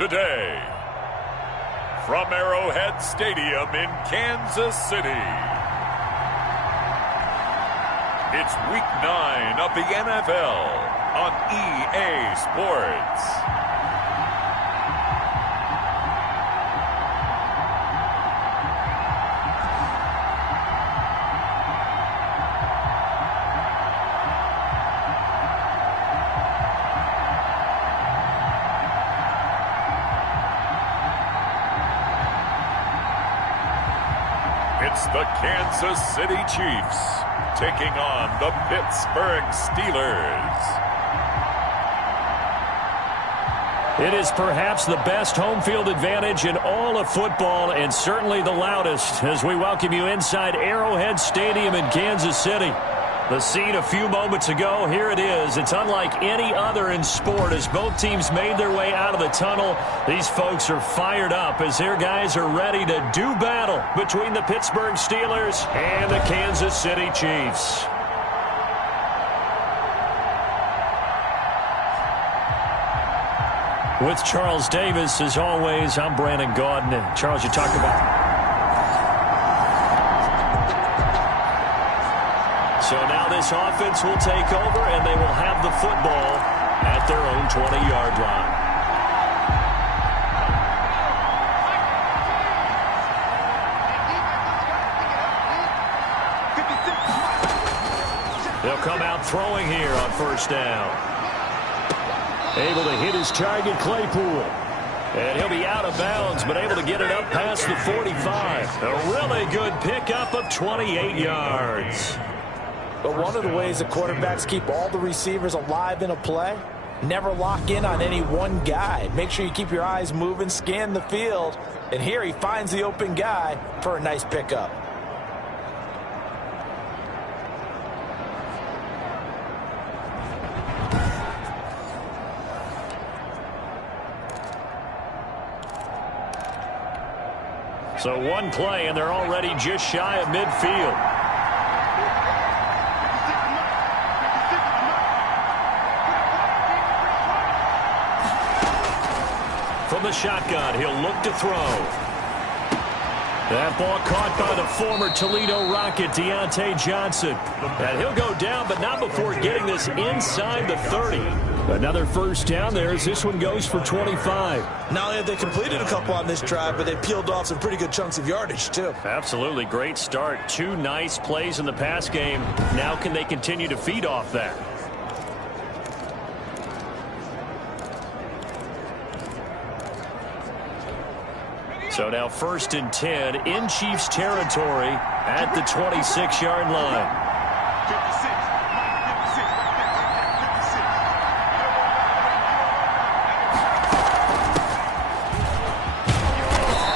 today. From Arrowhead Stadium in Kansas City, it's Week 9 of the NFL on EA Sports. It's the Kansas City Chiefs taking on the Pittsburgh Steelers. It is perhaps the best home field advantage in all of football, and certainly the loudest, as we welcome you inside Arrowhead Stadium in Kansas City. The scene a few moments ago, here it is. It's unlike any other in sport as both teams made their way out of the tunnel. These folks are fired up as their guys are ready to do battle between the Pittsburgh Steelers and the Kansas City Chiefs. With Charles Davis, as always, I'm Brandon Gaudin. And Charles, you talked about... So now this offense will take over, and they will have the football at their own 20-yard line. They'll come out throwing here on first down. Able to hit his target, Claypool. And he'll be out of bounds, but able to get it up past the 45. A really good pickup of 28 yards. But one of the ways that quarterbacks keep all the receivers alive in a play, never lock in on any one guy. Make sure you keep your eyes moving, scan the field. And here he finds the open guy for a nice pickup. So one play, and they're already just shy of midfield. From the shotgun, he'll look to throw. That ball caught by the former Toledo Rocket, Deontay Johnson. And he'll go down, but not before getting this inside the 30. Another first down there as this one goes for 25. Not only have they completed a couple on this drive, but they peeled off some pretty good chunks of yardage, too. Absolutely. Great start. Two nice plays in the pass game. Now can they continue to feed off that? So now 1st and 10 in Chiefs territory at the 26-yard line.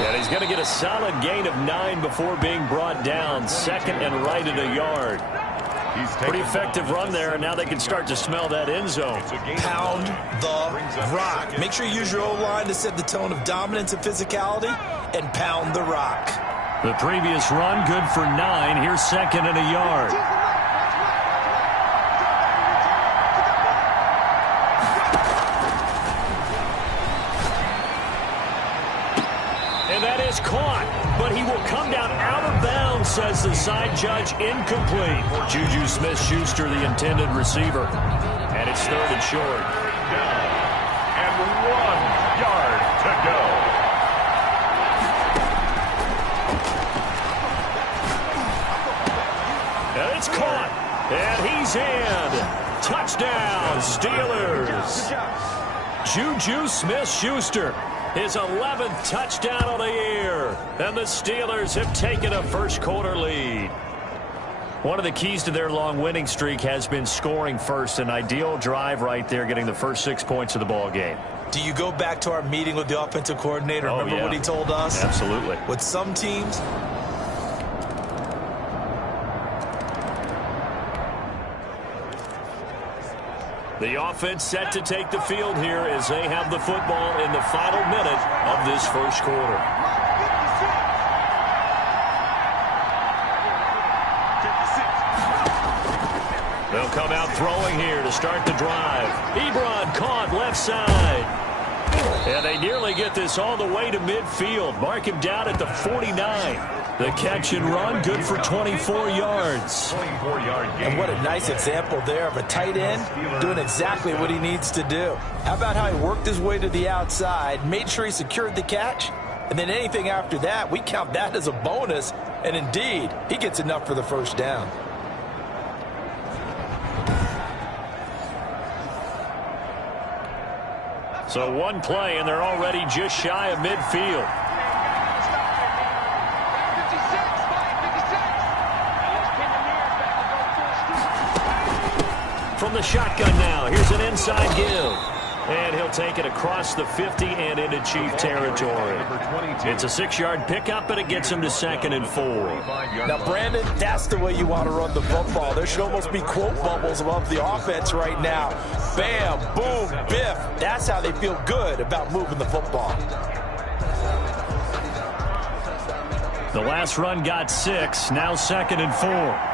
And he's going to get a solid gain of 9 before being brought down. 2nd and right at a yard. Pretty effective run there, and now they can start to smell that end zone. Pound the rock. Make sure you use your O-line to set the tone of dominance and physicality, and pound the rock. The previous run, good for 9. Here's 2nd and a yard. And that is caught, but he will come down out of bounds, says the side judge. Incomplete. Juju Smith-Schuster, the intended receiver. And it's 3rd and short. Down. And 1 yard to go. And it's caught. And he's in. Touchdown, Steelers. Juju Smith-Schuster. His 11th touchdown of the year. And the Steelers have taken a first-quarter lead. One of the keys to their long winning streak has been scoring first. An ideal drive right there, getting the first 6 points of the ball game. Do you go back to our meeting with the offensive coordinator? Remember what he told us? Absolutely. With some teams, the offense set to take the field here as they have the football in the final minute of this first quarter. They'll come out throwing here to start the drive. Ebron caught left side. And they nearly get this all the way to midfield. Mark him down at the 49. The catch and run, good for 24 yards. 24-yard gain. And what a nice example there of a tight end doing exactly what he needs to do. How about how he worked his way to the outside, made sure he secured the catch, and then anything after that, we count that as a bonus. And indeed, he gets enough for the first down. So one play, and they're already just shy of midfield. From the shotgun now, here's an inside give. And he'll take it across the 50 and into Chief territory. It's a 6-yard pickup, and it gets him to 2nd and 4. Now, Brandon, that's the way you want to run the football. There should almost be quote bubbles above the offense right now. Bam, boom, biff. That's how they feel good about moving the football. The last run got 6, now 2nd and 4.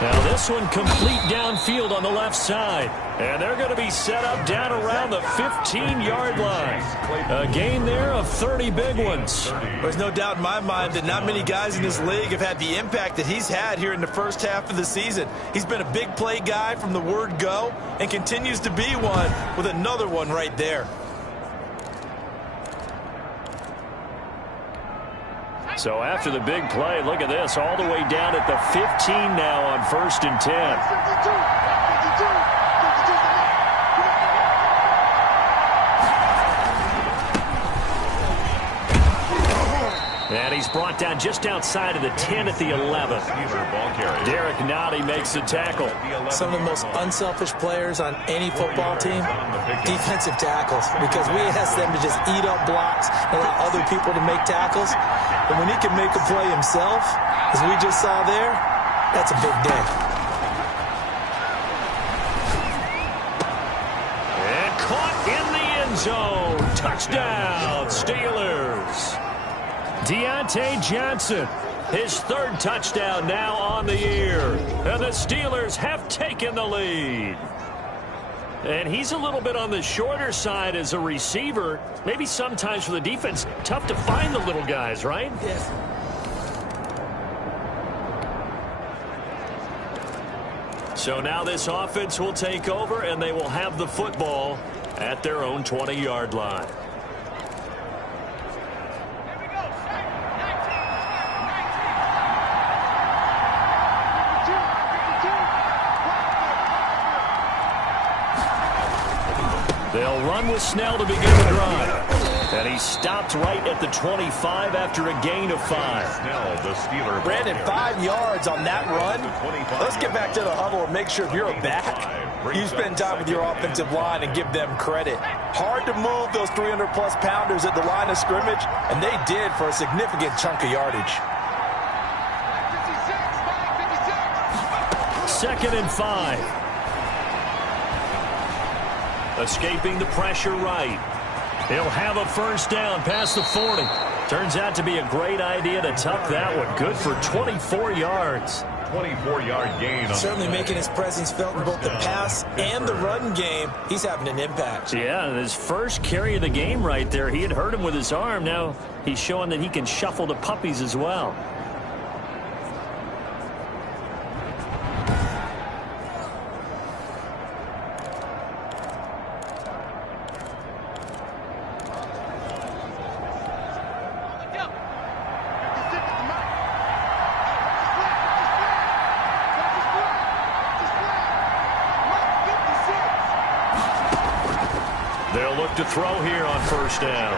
Now this one complete downfield on the left side. And they're going to be set up down around the 15-yard line. A gain there of 30 big ones. There's no doubt in my mind that not many guys in this league have had the impact that he's had here in the first half of the season. He's been a big play guy from the word go and continues to be one with another one right there. So after the big play, look at this, all the way down at the 15 now on 1st and 10. And he's brought down just outside of the 10 at the 11. Derek Nottie makes the tackle. Some of the most unselfish players on any football team, defensive tackles, because we ask them to just eat up blocks and allow other people to make tackles. And when he can make a play himself, as we just saw there, that's a big day. And caught in the end zone. Touchdown, Steelers. Deontay Johnson, his 3rd touchdown now on the year. And the Steelers have taken the lead. And he's a little bit on the shorter side as a receiver. Maybe sometimes for the defense, tough to find the little guys, right? Yes. So now this offense will take over, and they will have the football at their own 20-yard line. They'll run with Snell to begin the drive. And he stopped right at the 25 after a gain of 5. Brandon, 5 yards on that run. Let's get back to the huddle and make sure if you're a back, you spend time with your offensive line and give them credit. Hard to move those 300-plus pounders at the line of scrimmage, and they did for a significant chunk of yardage. 2nd and 5. Escaping the pressure right. He'll have a first down past the 40. Turns out to be a great idea to tuck that one. Good for 24 yards. 24-yard gain. Certainly making his presence felt in both the pass and the run game. He's having an impact. Yeah, his first carry of the game right there. He had hurt him with his arm. Now he's showing that he can shuffle the puppies as well. To throw here on first down.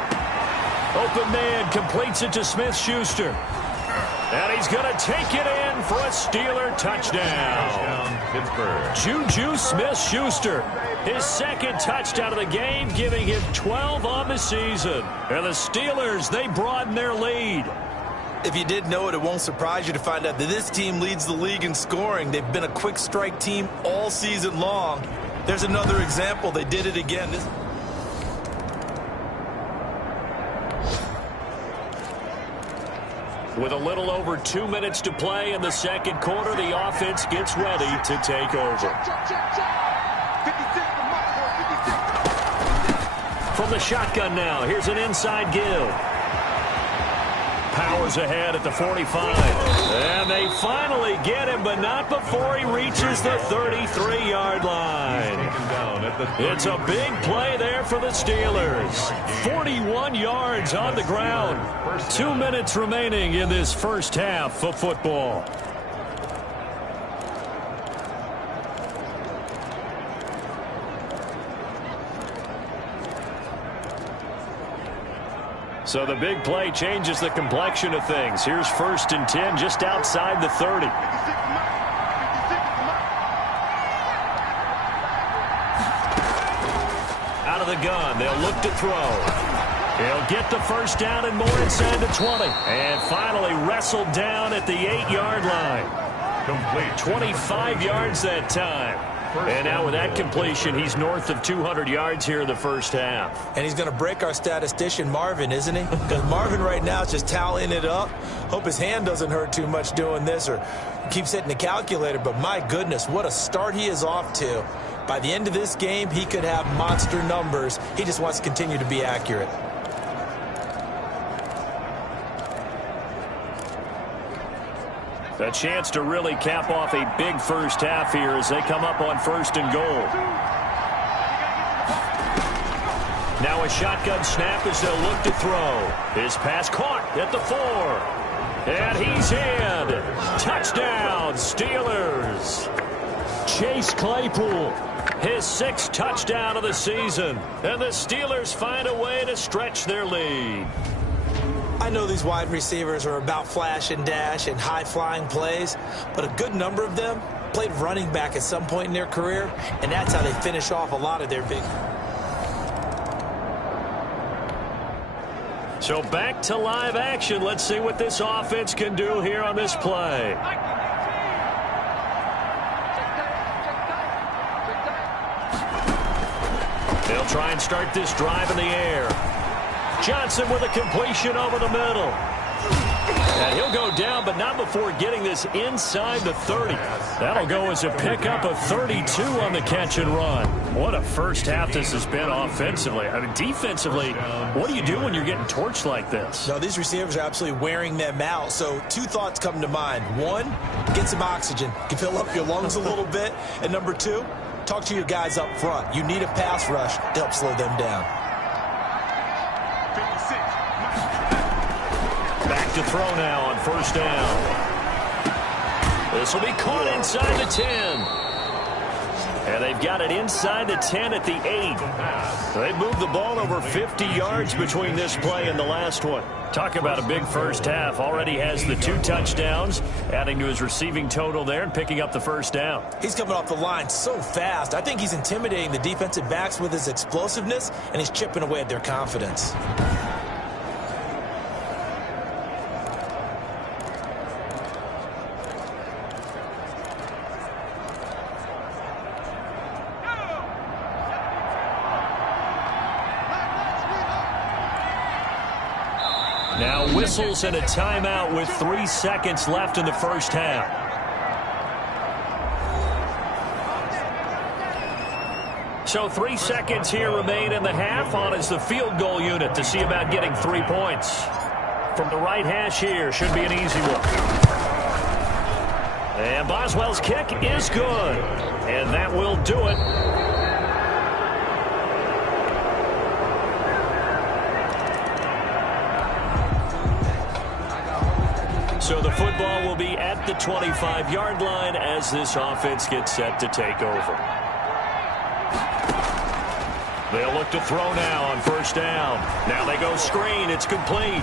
Open man completes it to Smith-Schuster. And he's going to take it in for a Steeler touchdown. Pittsburgh. Juju Smith-Schuster, his 2nd touchdown of the game, giving him 12 on the season. And the Steelers, they broaden their lead. If you did know it, it won't surprise you to find out that this team leads the league in scoring. They've been a quick strike team all season long. There's another example. They did it again. With a little over 2 minutes to play in the second quarter, the offense gets ready to take over. From the shotgun now, here's an inside give. Powers ahead at the 45. And they finally get him, but not before he reaches the 33-yard line. It's a big play there for the Steelers. 41 yards on the ground. 2 minutes remaining in this first half of football. So the big play changes the complexion of things. Here's 1st and 10 just outside the 30. Out of the gun, they'll look to throw. He'll get the first down and more inside the 20. And finally wrestled down at the 8-yard line. Complete. 25 yards that time. And now with that completion, he's north of 200 yards here in the first half. And he's going to break our statistician, Marvin, isn't he? Because Marvin right now is just tallying it up. Hope his hand doesn't hurt too much doing this or keeps hitting the calculator. But my goodness, what a start he is off to. By the end of this game, he could have monster numbers. He just wants to continue to be accurate. A chance to really cap off a big first half here as they come up on 1st and goal. Now a shotgun snap as they'll look to throw. His pass caught at the 4. And he's in. Touchdown, Steelers. Chase Claypool, his 6th touchdown of the season. And the Steelers find a way to stretch their lead. I know these wide receivers are about flash and dash and high-flying plays, but a good number of them played running back at some point in their career, and that's how they finish off a lot of their big. So back to live action. Let's see what this offense can do here on this play. They'll try and start this drive in the air. Johnson with a completion over the middle. And he'll go down, but not before getting this inside the 30. That'll go as a pickup of 32 on the catch and run. What a first half this has been offensively. I mean, defensively, what do you do when you're getting torched like this? No, these receivers are absolutely wearing them out. So 2 thoughts come to mind. 1, get some oxygen. You can fill up your lungs a little bit. And number 2, talk to your guys up front. You need a pass rush to help slow them down. Back to throw now on 1st down. This will be caught inside the 10. And they've got it inside the 10 at the 8. They've moved the ball over 50 yards between this play and the last one. Talk about a big first half. Already has the 2 touchdowns, adding to his receiving total there and picking up the first down. He's coming off the line so fast. I think he's intimidating the defensive backs with his explosiveness, and he's chipping away at their confidence. Now whistles and a timeout with 3 seconds left in the first half. So 3 seconds here remain in the half. On is the field goal unit to see about getting 3 points. From the right hash here, should be an easy one. And Boswell's kick is good. And that will do it. So the football will be at the 25-yard line as this offense gets set to take over. They'll look to throw now on 1st down. Now they go screen. It's complete.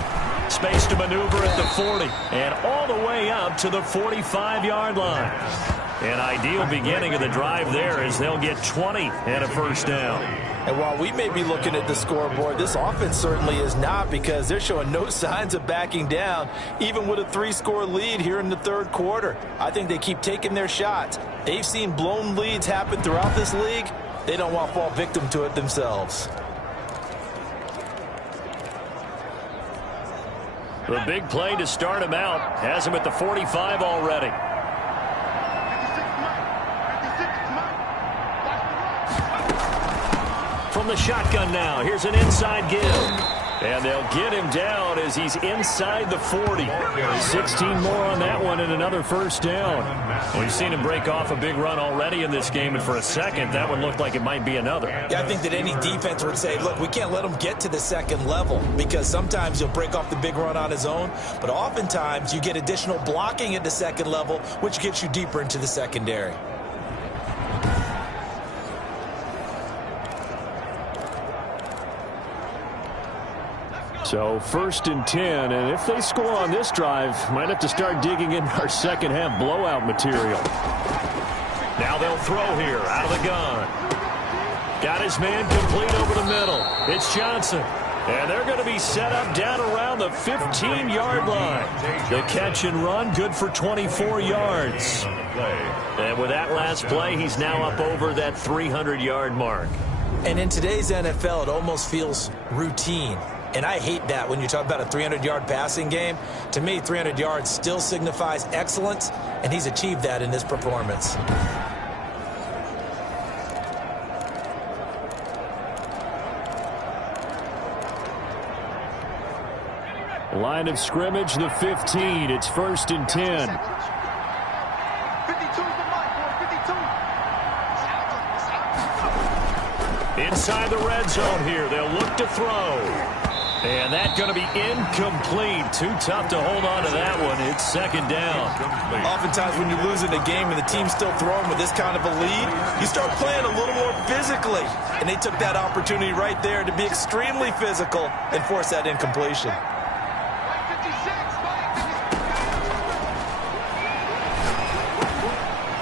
Space to maneuver at the 40 and all the way up to the 45-yard line. An ideal beginning of the drive there as they'll get 20 and a 1st down. And while we may be looking at the scoreboard, this offense certainly is not, because they're showing no signs of backing down, even with a 3-score lead here in the 3rd quarter. I think they keep taking their shots. They've seen blown leads happen throughout this league. They don't want to fall victim to it themselves. The big play to start him out has him at the 45 already. From the shotgun now, here's an inside give. And they'll get him down as he's inside the 40. 16 more on that one and another first down. We've seen him break off a big run already in this game, and for a second, that one looked like it might be another. Yeah, I think that any defense would say, look, we can't let him get to the second level, because sometimes he'll break off the big run on his own, but oftentimes you get additional blocking at the second level, which gets you deeper into the secondary. So 1st and 10, and if they score on this drive, might have to start digging in our second half blowout material. Now they'll throw here out of the gun. Got his man complete over the middle. It's Johnson. And they're going to be set up down around the 15-yard line. The catch and run, good for 24 yards. And with that last play, he's now up over that 300-yard mark. And in today's NFL, it almost feels routine. And I hate that when you talk about a 300-yard passing game. To me, 300 yards still signifies excellence, and he's achieved that in this performance. Line of scrimmage, the 15. It's 1st and 10. Inside the red zone here. They'll look to throw. And that's going to be incomplete. Too tough to hold on to that one. It's 2nd down. Oftentimes when you lose in a game and the team's still throwing with this kind of a lead, you start playing a little more physically. And they took that opportunity right there to be extremely physical and force that incompletion.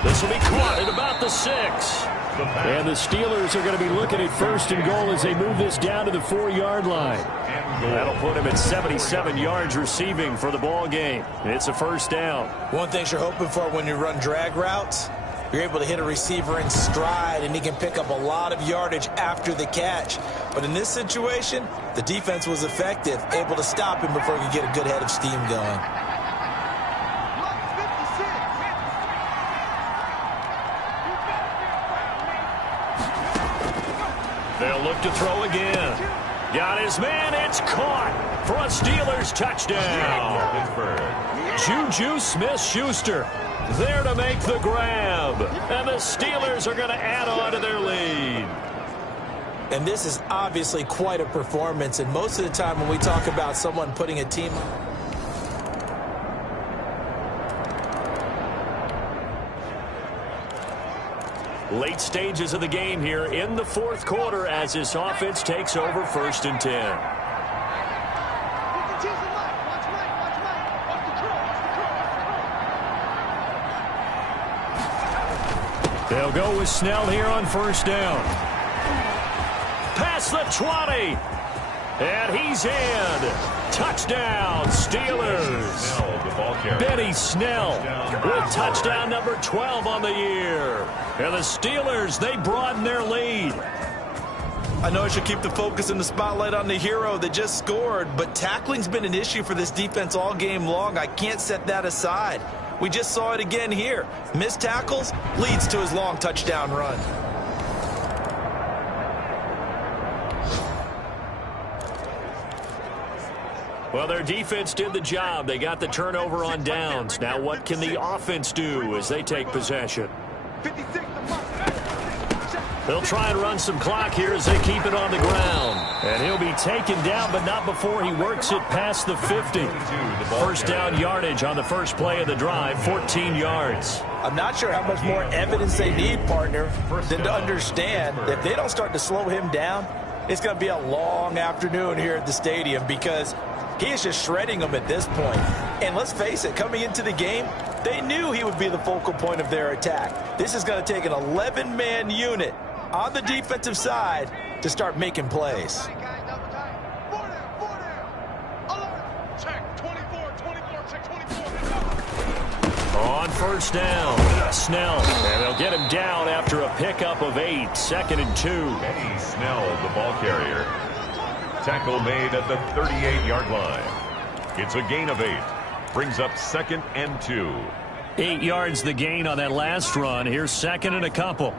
This will be caught at about the 6. And the Steelers are going to be looking at 1st and goal as they move this down to the 4-yard line. That'll put him at 77 yards receiving for the ball game. It's a 1st down. One thing you're hoping for when you run drag routes, you're able to hit a receiver in stride, and he can pick up a lot of yardage after the catch. But in this situation, the defense was effective, able to stop him before he could get a good head of steam going. They'll look to throw again. Got his man. It's caught for a Steelers touchdown. Juju Smith-Schuster there to make the grab. And the Steelers are going to add on to their lead. And this is obviously quite a performance. And most of the time when we talk about someone putting a team... Late stages of the game here in the 4th quarter as this offense takes over 1st and 10. They'll go with Snell here on 1st down. Past the 20. And he's in. Touchdown, Steelers. Benny Snell with touchdown number 12 on the year. And the Steelers, they broaden their lead. I know I should keep the focus and the spotlight on the hero that just scored, but tackling's been an issue for this defense all game long. I can't set that aside. We just saw it again here. Missed tackles leads to his long touchdown run. Well, their defense did the job. They got the turnover on downs. Now what can the offense do as they take possession? They'll try and run some clock here as they keep it on the ground. And he'll be taken down, but not before he works it past the 50. 1st down yardage on the first play of the drive, 14 yards. I'm not sure how much more evidence they need, partner, than to understand that if they don't start to slow him down, it's going to be a long afternoon here at the stadium because he is just shredding them at this point. And let's face it, coming into the game, they knew he would be the focal point of their attack. This is going to take an 11-man unit on the defensive side to start making plays. On 1st down, Snell. And they'll get him down after a pickup of 8, 2nd and 2. Benny Snell, the ball carrier. Tackle made at the 38-yard line. It's a gain of 8. Brings up 2nd and 2. 8 yards the gain on that last run. Here's 2nd and a couple.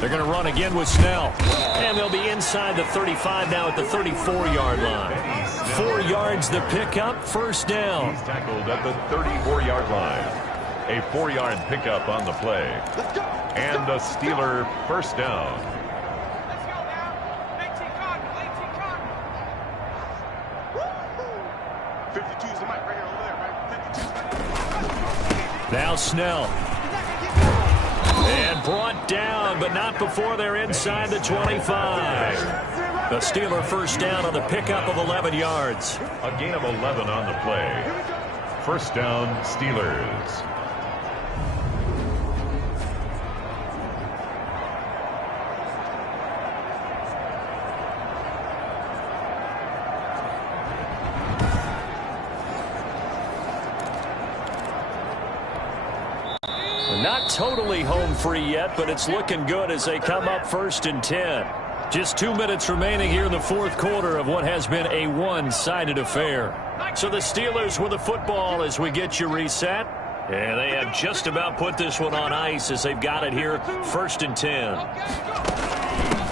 They're going to run again with Snell. And they'll be inside the 35 now at the 34-yard line. 4 yards the pickup, first down. He's tackled at the 34-yard line. A 4-yard pickup on the play. And a Steeler first down. Let's go now. 18 Cardinal, 18 Cardinal. 52's the mic right here over there, right? 52's. Now Snell. And brought down, but not before they're inside the 25. The Steeler first down on the pickup of 11 yards. A gain of 11 on the play. First down, Steelers. Not totally home free yet, but it's looking good as they come up 1st and 10. Just 2 minutes remaining here in the fourth quarter of what has been a one-sided affair. So the Steelers with the football as we get you reset. And they have just about put this one on ice as they've got it here 1st and 10.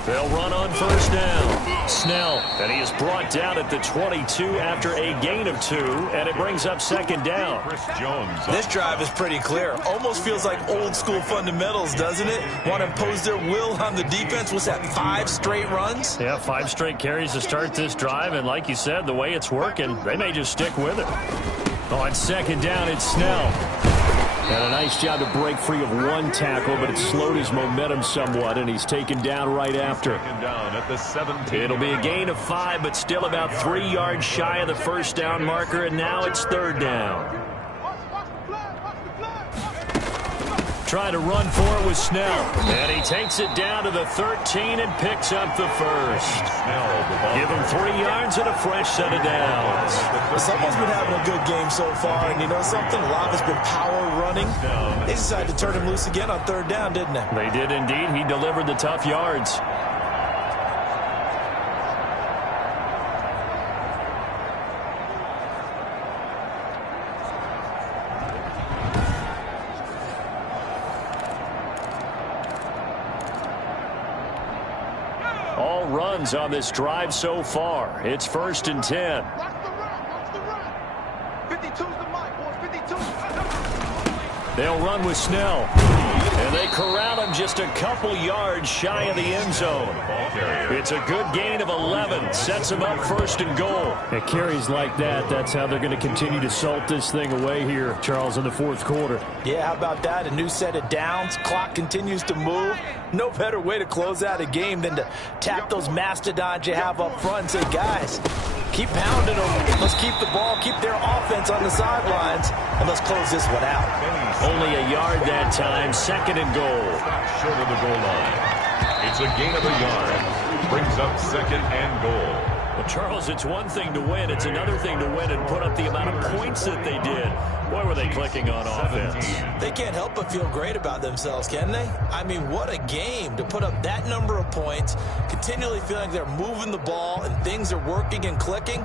They'll run on first down. Snell, and he is brought down at the 22 after a gain of 2, and it brings up 2nd down. Chris Jones. This drive is pretty clear. Almost feels like old school fundamentals, doesn't it? Want to impose their will on the defense. What's that, 5 straight runs? Yeah, 5 straight carries to start this drive, and like you said, the way it's working, they may just stick with it. On 2nd down, it's Snell. And a nice job to break free of 1 tackle, but it slowed his momentum somewhat, and he's taken down right after. Down at the 17. It'll be a gain of 5, but still about 3 yards shy of the first down marker, and now it's 3rd down. Trying to run for it with Snell. And he takes it down to the 13 and picks up the first. Give him 3 yards and a fresh set of downs. Someone's been having a good game so far, and you know something? A lot of it's been power running. They decided to turn him loose again on 3rd down, didn't they? They did indeed. He delivered the tough yards. All runs on this drive so far. It's 1st and 10. Watch the run. 52's the mic, boys. 52. They'll run with Snell. And they corral him just a couple yards shy of the end zone. It's a good gain of 11. Sets him up 1st and goal. At carries like that, that's how they're going to continue to salt this thing away here, Charles, in the fourth quarter. Yeah, how about that? A new set of downs. Clock continues to move. No better way to close out a game than to tap those mastodons you have up front and say, guys, keep pounding them. Let's keep the ball, keep their offense on the sidelines, and let's close this one out. Only a yard that time, 2nd and goal. Short of the goal line. It's a gain of a yard. Brings up 2nd and goal. Well, Charles, it's one thing to win. It's another thing to win and put up the amount of points that they did. Boy, were they clicking on offense. They can't help but feel great about themselves, can they? I mean, what a game to put up that number of points, continually feeling they're moving the ball and things are working and clicking.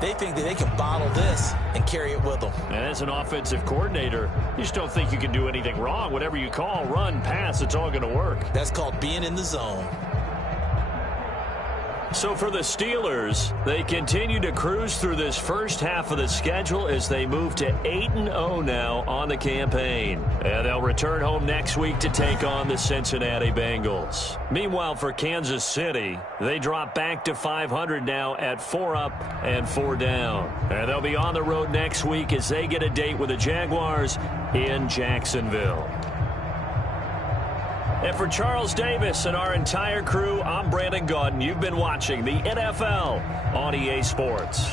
They think that they can bottle this and carry it with them. And as an offensive coordinator, you just don't think you can do anything wrong. Whatever you call, run, pass, it's all going to work. That's called being in the zone. So for the Steelers, they continue to cruise through this first half of the schedule as they move to 8-0 now on the campaign. And they'll return home next week to take on the Cincinnati Bengals. Meanwhile, for Kansas City, they drop back to 500 now at 4 up and 4 down. And they'll be on the road next week as they get a date with the Jaguars in Jacksonville. And for Charles Davis and our entire crew, I'm Brandon Gaudin. You've been watching the NFL on EA Sports.